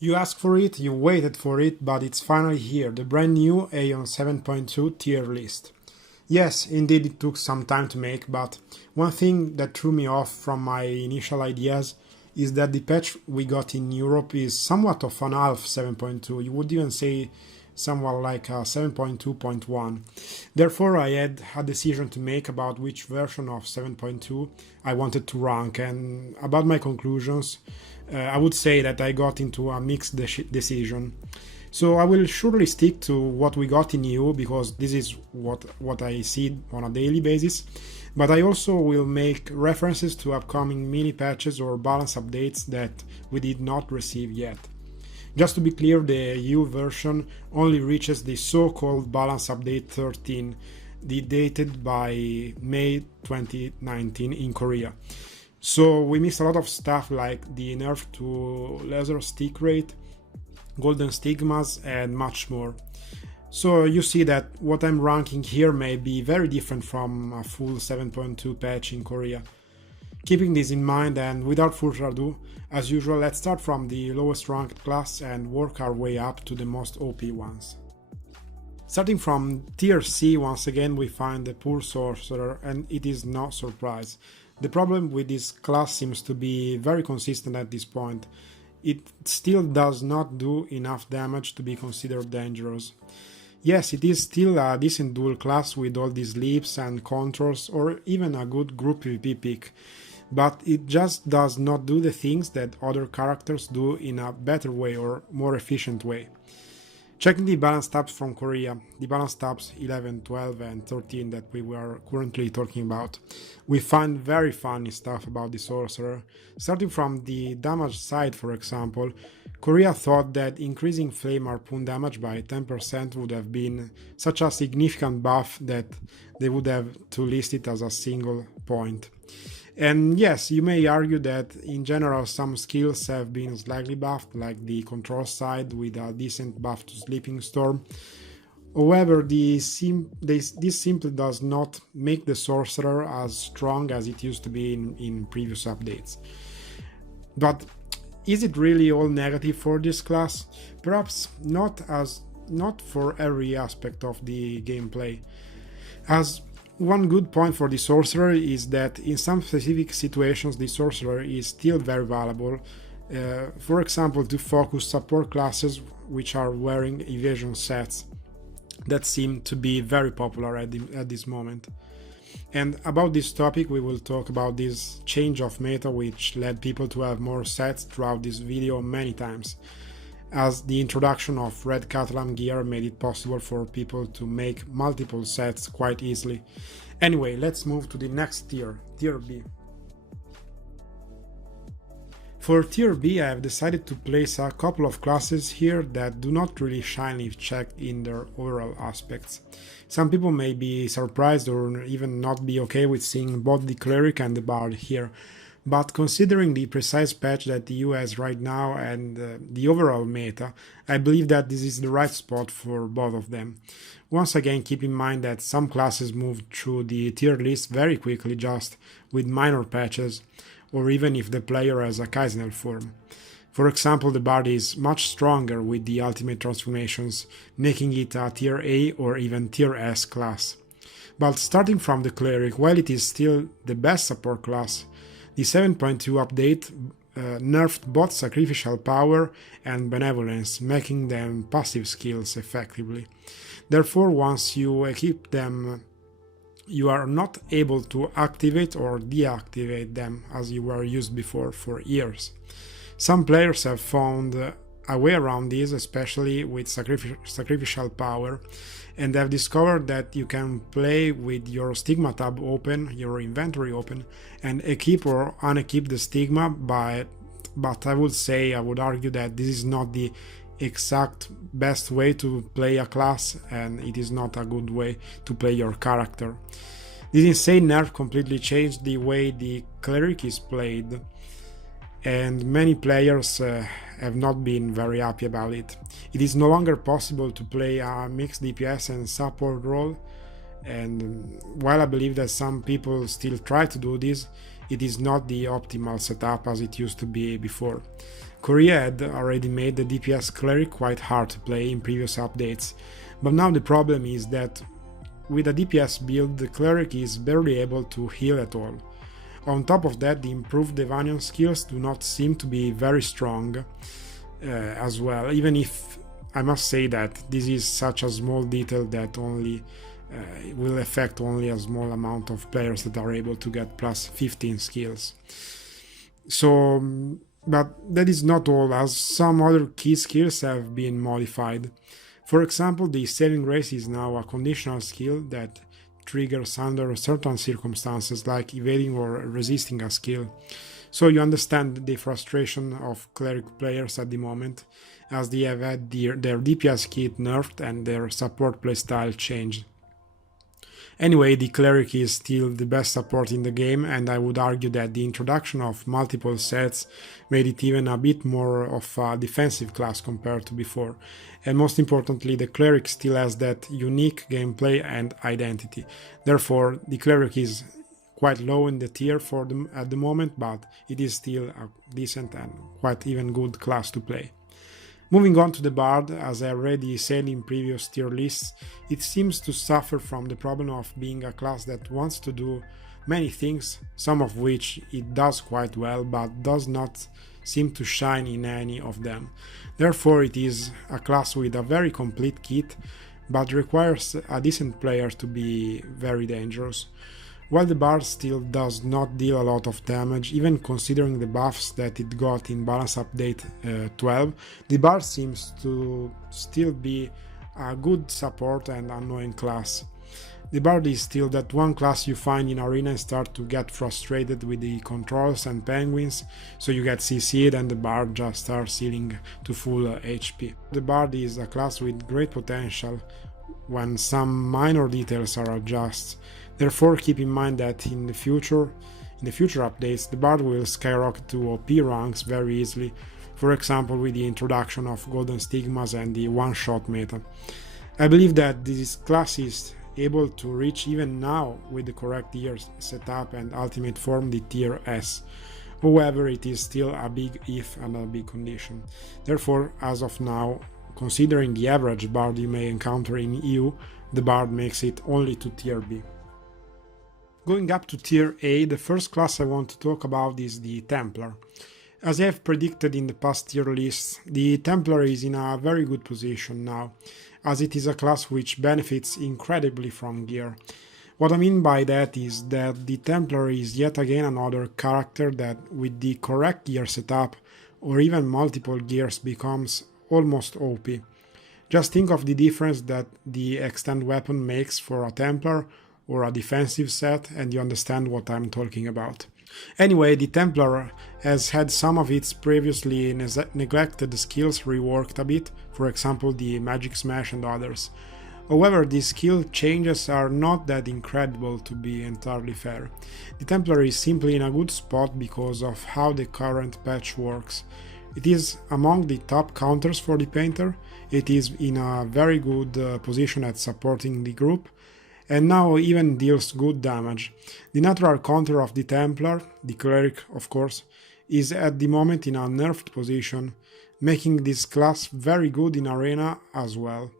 You asked for it, you waited for it, but it's finally here, the brand new Aion 7.2 tier list. Yes, indeed it took some time to make, but one thing that threw me off from my initial ideas is that the patch we got in Europe is somewhat of an half 7.2, you would even say somewhat like a 7.2.1. Therefore, I had a decision to make about which version of 7.2 I wanted to rank, and about my conclusions, I would say that I got into a mixed decision. So I will surely stick to what we got in EU because this is what I see on a daily basis, but I also will make references to upcoming mini patches or balance updates that we did not receive yet. Just to be clear, the EU version only reaches the so-called balance update 13, dated by May 2019 in Korea. So we missed a lot of stuff like the nerf to laser stick rate, golden stigmas, and much more. So you see that what I'm ranking here may be very different from a full 7.2 patch in Korea. Keeping this in mind, and without further ado, as usual, let's start from the lowest ranked class and work our way up to the most OP ones. Starting from tier C, once again we find the poor sorcerer, and it is no surprise. The problem with this class seems to be very consistent at this point. It still does not do enough damage to be considered dangerous. Yes, it is still a decent dual class with all these leaps and controls, or even a good group PvP pick, but it just does not do the things that other characters do in a better way or more efficient way. Checking the balance tabs from Korea, the balance tabs 11, 12 and 13 that we were currently talking about, we find very funny stuff about the sorcerer. Starting from the damage side, for example, Korea thought that increasing flame harpoon damage by 10% would have been such a significant buff that they would have to list it as a single point. And yes, you may argue that in general some skills have been slightly buffed, like the control side with a decent buff to Sleeping Storm. However, this simply does not make the sorcerer as strong as it used to be in previous updates. But is it really all negative for this class? Perhaps not for every aspect of the gameplay. As one good point for the sorcerer is that in some specific situations the sorcerer is still very valuable, for example to focus support classes which are wearing evasion sets that seem to be very popular at this moment. And about this topic we will talk about this change of meta which led people to have more sets throughout this video many times, as the introduction of red Catalan gear made it possible for people to make multiple sets quite easily. Anyway, let's move to the next tier, tier B. For tier B, I have decided to place a couple of classes here that do not really shine if checked in their overall aspects. Some people may be surprised or even not be okay with seeing both the cleric and the bard here, but considering the precise patch that the EU has right now and the overall meta, I believe that this is the right spot for both of them. Once again, keep in mind that some classes move through the tier list very quickly just with minor patches, or even if the player has a Kaizenel form. For example, the bard is much stronger with the ultimate transformations, making it a tier A or even tier S class. But starting from the cleric, while it is still the best support class, the 7.2 update nerfed both sacrificial power and benevolence, making them passive skills effectively. Therefore, once you equip them, you are not able to activate or deactivate them as you were used before for years. Some players have found a way around this, especially with sacrificial power, and have discovered that you can play with your stigma tab open, your inventory open, and equip or unequip the stigma, but I would argue that this is not the exact best way to play a class, and it is not a good way to play your character. This insane nerf completely changed the way the cleric is played, and many players have not been very happy about it. It is no longer possible to play a mixed DPS and support role, and while I believe that some people still try to do this, it is not the optimal setup as it used to be before. Korea had already made the DPS cleric quite hard to play in previous updates, but now the problem is that with a DPS build, the cleric is barely able to heal at all. On top of that, the improved Devanian skills do not seem to be very strong as well, even if I must say that this is such a small detail that only will affect only a small amount of players that are able to get plus 15 skills. So, but that is not all, as some other key skills have been modified. For example, the saving grace is now a conditional skill that triggers under certain circumstances, like evading or resisting a skill. So you understand the frustration of cleric players at the moment, as they have had their DPS kit nerfed and their support playstyle changed. Anyway, the cleric is still the best support in the game, and I would argue that the introduction of multiple sets made it even a bit more of a defensive class compared to before. And most importantly, the cleric still has that unique gameplay and identity. Therefore, the cleric is quite low in the tier for them at the moment, but it is still a decent and quite even good class to play. Moving on to the Bard, as I already said in previous tier lists, it seems to suffer from the problem of being a class that wants to do many things, some of which it does quite well, but does not seem to shine in any of them. Therefore, it is a class with a very complete kit, but requires a decent player to be very dangerous. While the Bard still does not deal a lot of damage, even considering the buffs that it got in Balance Update 12, the Bard seems to still be a good support and annoying class. The Bard is still that one class you find in Arena and start to get frustrated with the controls and penguins, so you get CC'd and the Bard just starts healing to full HP. The Bard is a class with great potential when some minor details are adjusted. Therefore, keep in mind that in the future updates, the Bard will skyrocket to OP ranks very easily, for example with the introduction of Golden Stigmas and the one-shot meta. I believe that this class is able to reach even now with the correct tier setup and ultimate form the tier S. However, it is still a big if and a big condition. Therefore, as of now, considering the average Bard you may encounter in EU, the Bard makes it only to tier B. Going up to tier A, the first class I want to talk about is the Templar. As I have predicted in the past tier lists, the Templar is in a very good position now, as it is a class which benefits incredibly from gear. What I mean by that is that the Templar is yet again another character that with the correct gear setup or even multiple gears becomes almost OP. Just think of the difference that the extend weapon makes for a Templar or a defensive set, and you understand what I'm talking about. Anyway, the Templar has had some of its previously neglected skills reworked a bit, for example the Magic Smash and others. However, these skill changes are not that incredible to be entirely fair. The Templar is simply in a good spot because of how the current patch works. It is among the top counters for the Painter, it is in a very good position at supporting the group, and now even deals good damage. The natural counter of the Templar, the Cleric of course, is at the moment in a nerfed position, making this class very good in Arena as well.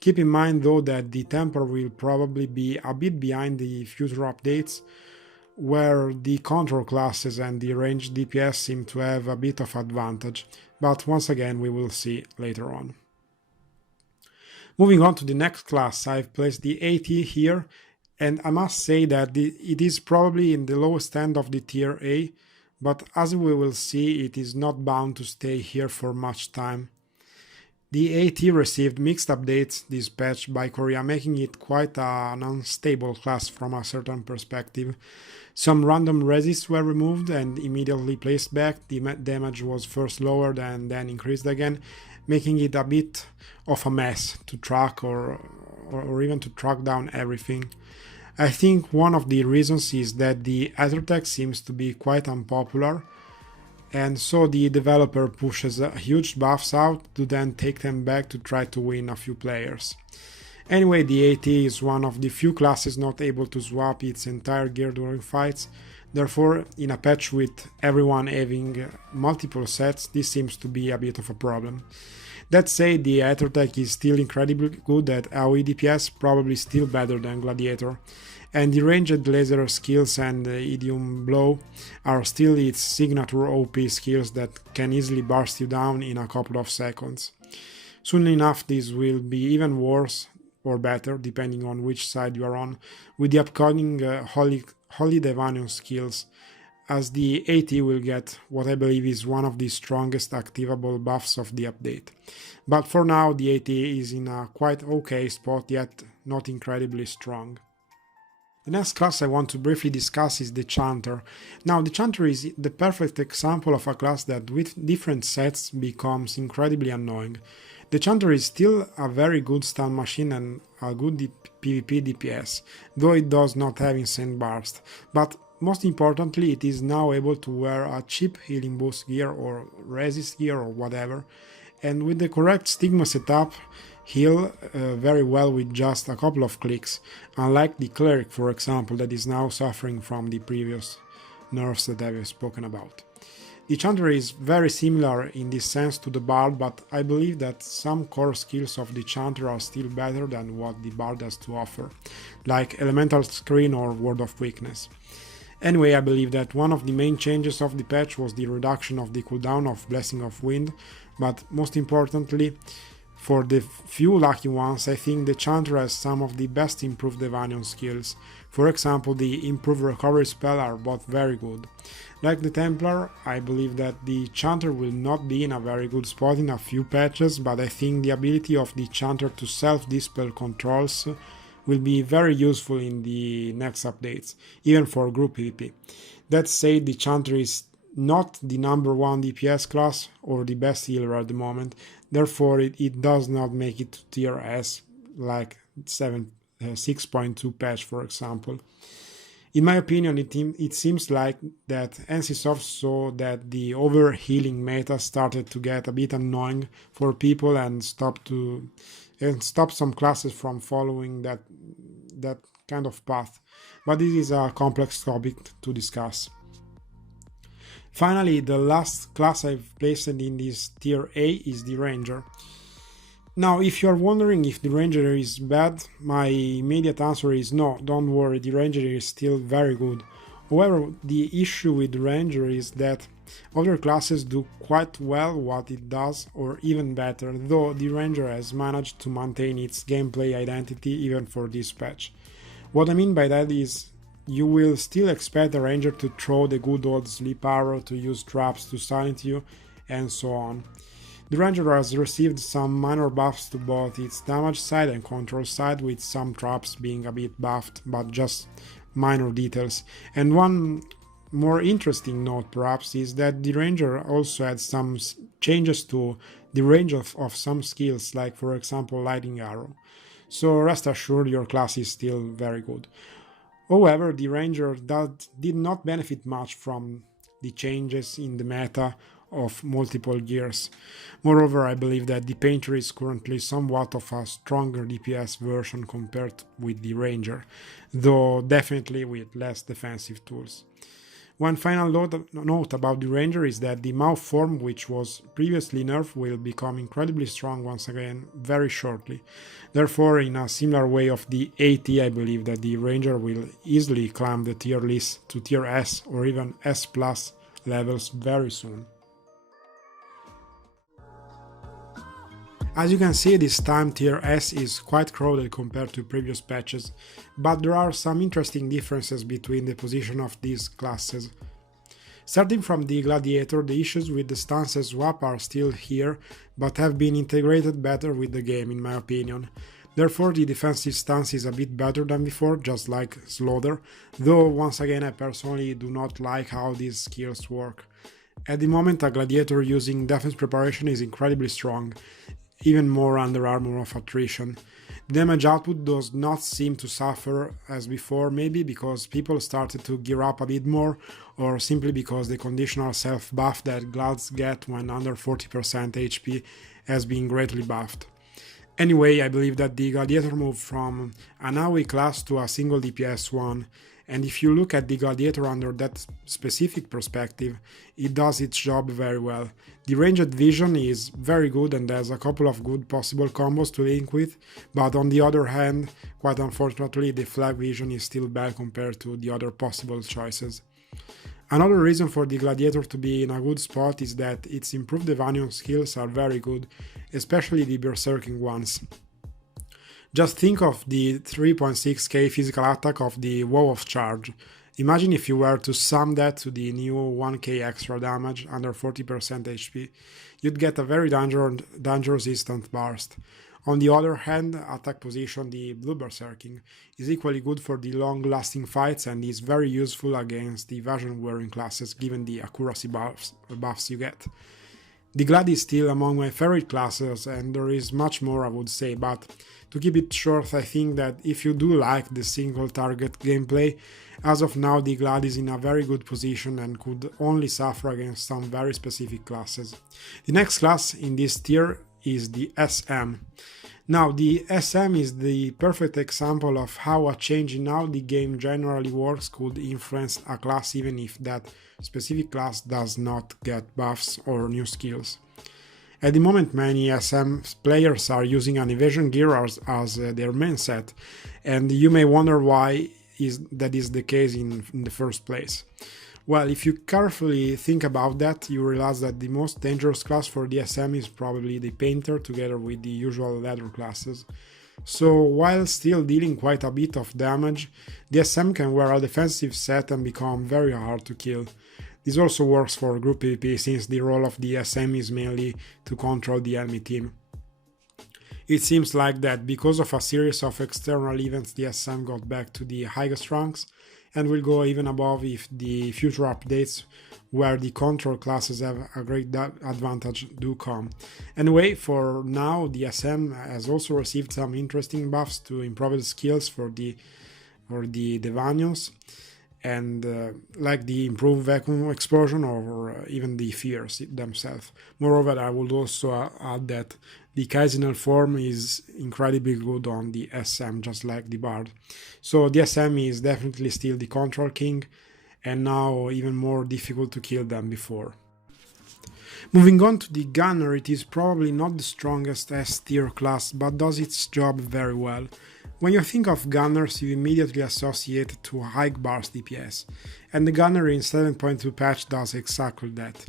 Keep in mind though that the Templar will probably be a bit behind the future updates, where the control classes and the ranged DPS seem to have a bit of advantage, but once again we will see later on. Moving on to the next class, I've placed the AT here, and I must say that it is probably in the lowest end of the tier A, but as we will see, it is not bound to stay here for much time. The AT received mixed updates this patch by Korea, making it quite an unstable class from a certain perspective. Some random resists were removed and immediately placed back, the damage was first lowered and then increased again, making it a bit of a mess to track or even to track down everything. I think one of the reasons is that the Ethertech seems to be quite unpopular, and so the developer pushes huge buffs out to then take them back to try to win a few players. Anyway, the AT is one of the few classes not able to swap its entire gear during fights. Therefore, in a patch with everyone having multiple sets, this seems to be a bit of a problem. That said, the Aethertech is still incredibly good at AoE DPS, probably still better than Gladiator, and the ranged laser skills and Idiom Blow are still its signature OP skills that can easily burst you down in a couple of seconds. Soon enough this will be even worse or better, depending on which side you are on, with the upcoming Holy Devanion skills, as the AT will get what I believe is one of the strongest activable buffs of the update. But for now the AT is in a quite okay spot, yet not incredibly strong. The next class I want to briefly discuss is the Chanter. Now, the Chanter is the perfect example of a class that with different sets becomes incredibly annoying. The Chanter is still a very good stun machine and a good PvP DPS, though it does not have insane burst, but most importantly it is now able to wear a cheap healing boost gear or resist gear or whatever, and with the correct stigma setup heal very well with just a couple of clicks, unlike the Cleric, for example, that is now suffering from the previous nerfs that I've spoken about. The Chanter is very similar in this sense to the Bard, but I believe that some core skills of the Chanter are still better than what the Bard has to offer, like Elemental Screen or Word of Weakness. Anyway, I believe that one of the main changes of the patch was the reduction of the cooldown of Blessing of Wind, but most importantly, for the few lucky ones, I think the Chanter has some of the best improved Devanion skills. For example, the improved recovery spell are both very good. Like the Templar, I believe that the Chanter will not be in a very good spot in a few patches, but I think the ability of the Chanter to self-dispel controls will be very useful in the next updates, even for group PvP. That said, the Chanter is not the number one DPS class or the best healer at the moment, therefore it does not make it to tier S like 6.2 patch, for example. In my opinion, it seems like that NCSoft saw that the overhealing meta started to get a bit annoying for people and stopped some classes from following that kind of path. But this is a complex topic to discuss. Finally, the last class I've placed in this tier A is the Ranger. Now, if you are wondering if the Ranger is bad, my immediate answer is no, don't worry, the Ranger is still very good. However, the issue with the Ranger is that other classes do quite well what it does, or even better, though the Ranger has managed to maintain its gameplay identity even for this patch. What I mean by that is, you will still expect a Ranger to throw the good old sleep arrow, to use traps to silence you, and so on. The Ranger has received some minor buffs to both its damage side and control side, with some traps being a bit buffed, but just minor details. And one more interesting note perhaps is that the Ranger also had some changes to the range of some skills, like for example Lightning Arrow. So rest assured your class is still very good. However, the Ranger did not benefit much from the changes in the meta of multiple gears. Moreover, I believe that the Painter is currently somewhat of a stronger DPS version compared with the Ranger, though definitely with less defensive tools. One final note about the Ranger is that the mouth form, which was previously nerfed, will become incredibly strong once again very shortly. Therefore, in a similar way of the AT, I believe that the Ranger will easily climb the tier list to tier S or even S plus levels very soon. As you can see, this time tier S is quite crowded compared to previous patches, but there are some interesting differences between the position of these classes. Starting from the Gladiator, the issues with the stances swap are still here, but have been integrated better with the game in my opinion. Therefore the defensive stance is a bit better than before, just like Slaughter, though once again I personally do not like how these skills work. At the moment a Gladiator using defense preparation is incredibly strong, even more under armor of attrition. The damage output does not seem to suffer as before, maybe because people started to gear up a bit more, or simply because the conditional self-buff that Glads get when under 40% HP has been greatly buffed. Anyway, I believe that the Gladiator moved from an AoE class to a single DPS one, and if you look at the Gladiator under that specific perspective, it does its job very well. The ranged vision is very good and has a couple of good possible combos to link with, but on the other hand, quite unfortunately, the flag vision is still bad compared to the other possible choices. Another reason for the Gladiator to be in a good spot is that its improved Evanion skills are very good, especially the berserking ones. Just think of the 3.6k physical attack of the Wow of Charge. Imagine if you were to sum that to the new 1k extra damage under 40% HP. You'd get a very dangerous instant burst. On the other hand, attack position, the Blue Berserking, is equally good for the long-lasting fights and is very useful against the evasion-wearing classes given the accuracy buffs you get. The Glad is still among my favorite classes and there is much more I would say, but to keep it short, I think that if you do like the single target gameplay, as of now the Glad is in a very good position and could only suffer against some very specific classes. The next class in this tier is the SM. Now, the SM is the perfect example of how a change in how the game generally works could influence a class even if that specific class does not get buffs or new skills. At the moment, many SM players are using an evasion gear as their main set, and you may wonder why that is the case in the first place. Well, if you carefully think about that, you realize that the most dangerous class for the SM is probably the Painter together with the usual leather classes. So, while still dealing quite a bit of damage, the SM can wear a defensive set and become very hard to kill. This also works for group PvP since the role of the SM is mainly to control the enemy team. It seems like that because of a series of external events the SM got back to the highest ranks, and will go even above if the future updates where the control classes have a great advantage do come. Anyway, for now the SM has also received some interesting buffs to improve its skills for the Devanions, and like the improved vacuum explosion or even the fears themselves. Moreover, I would also add that the Kaizenel form is incredibly good on the SM, just like the Bard. So the SM is definitely still the control king, and now even more difficult to kill than before. Moving on to the Gunner, it is probably not the strongest S tier class, but does its job very well. When you think of Gunners, you immediately associate it to high burst DPS, and the Gunner in 7.2 patch does exactly that.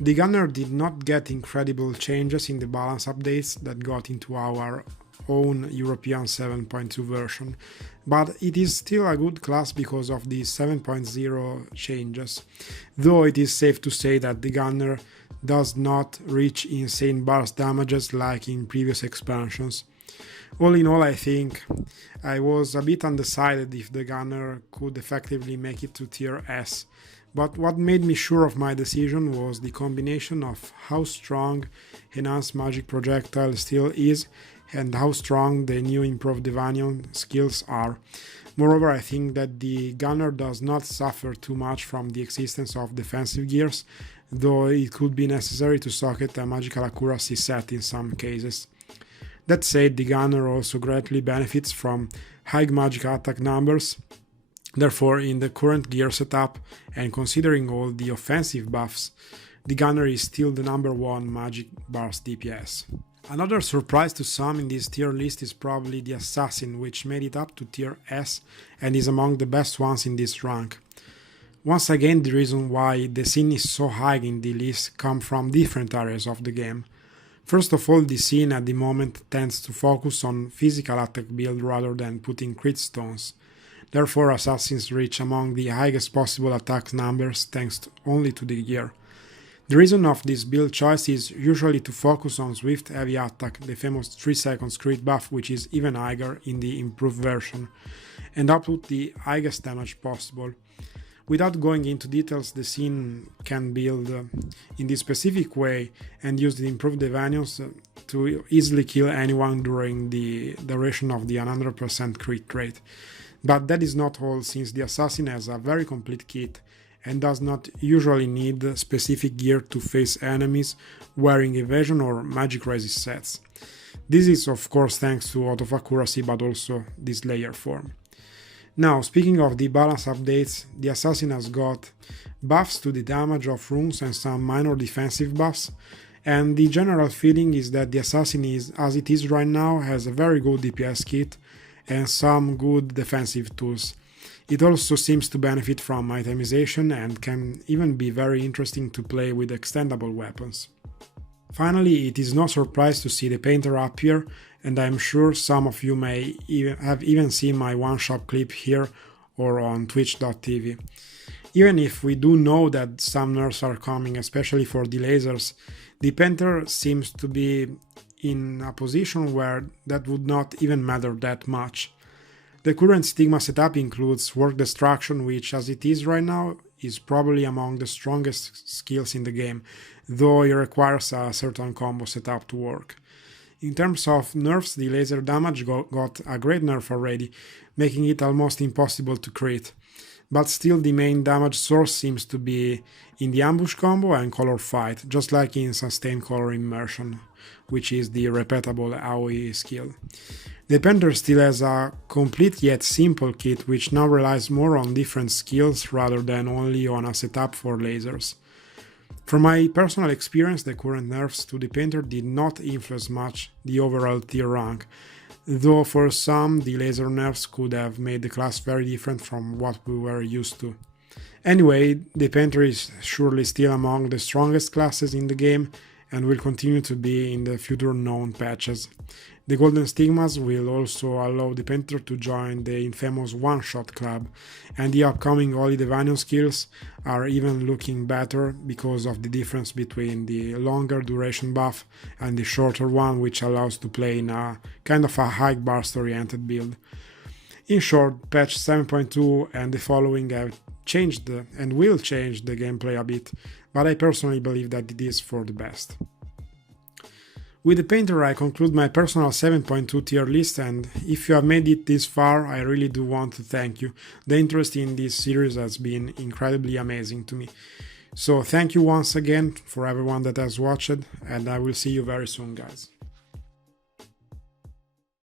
The Gunner did not get incredible changes in the balance updates that got into our own European 7.2 version, but it is still a good class because of the 7.0 changes, though it is safe to say that the Gunner does not reach insane burst damages like in previous expansions. All in all, I think I was a bit undecided if the Gunner could effectively make it to tier S, but what made me sure of my decision was the combination of how strong Enhanced Magic Projectile still is and how strong the new improved Devanion skills are. Moreover, I think that the Gunner does not suffer too much from the existence of defensive gears, though it could be necessary to socket a magical accuracy set in some cases. That said, the Gunner also greatly benefits from high magic attack numbers. Therefore, in the current gear setup and considering all the offensive buffs, the Gunner is still the number one magic burst DPS. Another surprise to some in this tier list is probably the Assassin, which made it up to tier S and is among the best ones in this rank. Once again, the reason why the scene is so high in the list comes from different areas of the game. First of all, the scene at the moment tends to focus on physical attack build rather than putting crit stones. Therefore, assassins reach among the highest possible attack numbers thanks only to the gear. The reason of this build choice is usually to focus on swift heavy attack, the famous 3 seconds crit buff, which is even higher in the improved version, and output the highest damage possible. Without going into details, the scene can build in this specific way and use the improved Devanions to easily kill anyone during the duration of the 100% crit rate. But that is not all, since the Assassin has a very complete kit and does not usually need specific gear to face enemies wearing evasion or magic resist sets. This is of course thanks to out of accuracy but also this layer form. Now, speaking of the balance updates, the assassin has got buffs to the damage of runes and some minor defensive buffs, and the general feeling is that the assassin is, as it is right now, has a very good DPS kit and some good defensive tools. It also seems to benefit from itemization and can even be very interesting to play with extendable weapons. Finally, it is no surprise to see the painter up here, and I'm sure some of you may have even seen my one-shot clip here or on twitch.tv. Even if we do know that some nerfs are coming, especially for the lasers, the painter seems to be in a position where that would not even matter that much. The current Stigma setup includes Work Destruction, which as it is right now is probably among the strongest skills in the game, though it requires a certain combo setup to work. In terms of nerfs, the laser damage got a great nerf already, making it almost impossible to crit. But still the main damage source seems to be in the ambush combo and color fight, just like in Sustained Color Immersion, which is the repeatable AoE skill. The painter still has a complete yet simple kit which now relies more on different skills rather than only on a setup for lasers. From my personal experience, the current nerfs to the painter did not influence much the overall tier rank, though for some the laser nerfs could have made the class very different from what we were used to. Anyway, the painter is surely still among the strongest classes in the game and will continue to be in the future known patches. The Golden Stigmas will also allow the painter to join the infamous one-shot club, and the upcoming Holy Divanium skills are even looking better because of the difference between the longer duration buff and the shorter one, which allows to play in a kind of a high burst oriented build. In short, patch 7.2 and the following have changed and will change the gameplay a bit, but I personally believe that it is for the best. With the painter I conclude my personal 7.2 tier list, and if you have made it this far, I really do want to thank you. The interest in this series has been incredibly amazing to me. So thank you once again for everyone that has watched, and I will see you very soon, guys.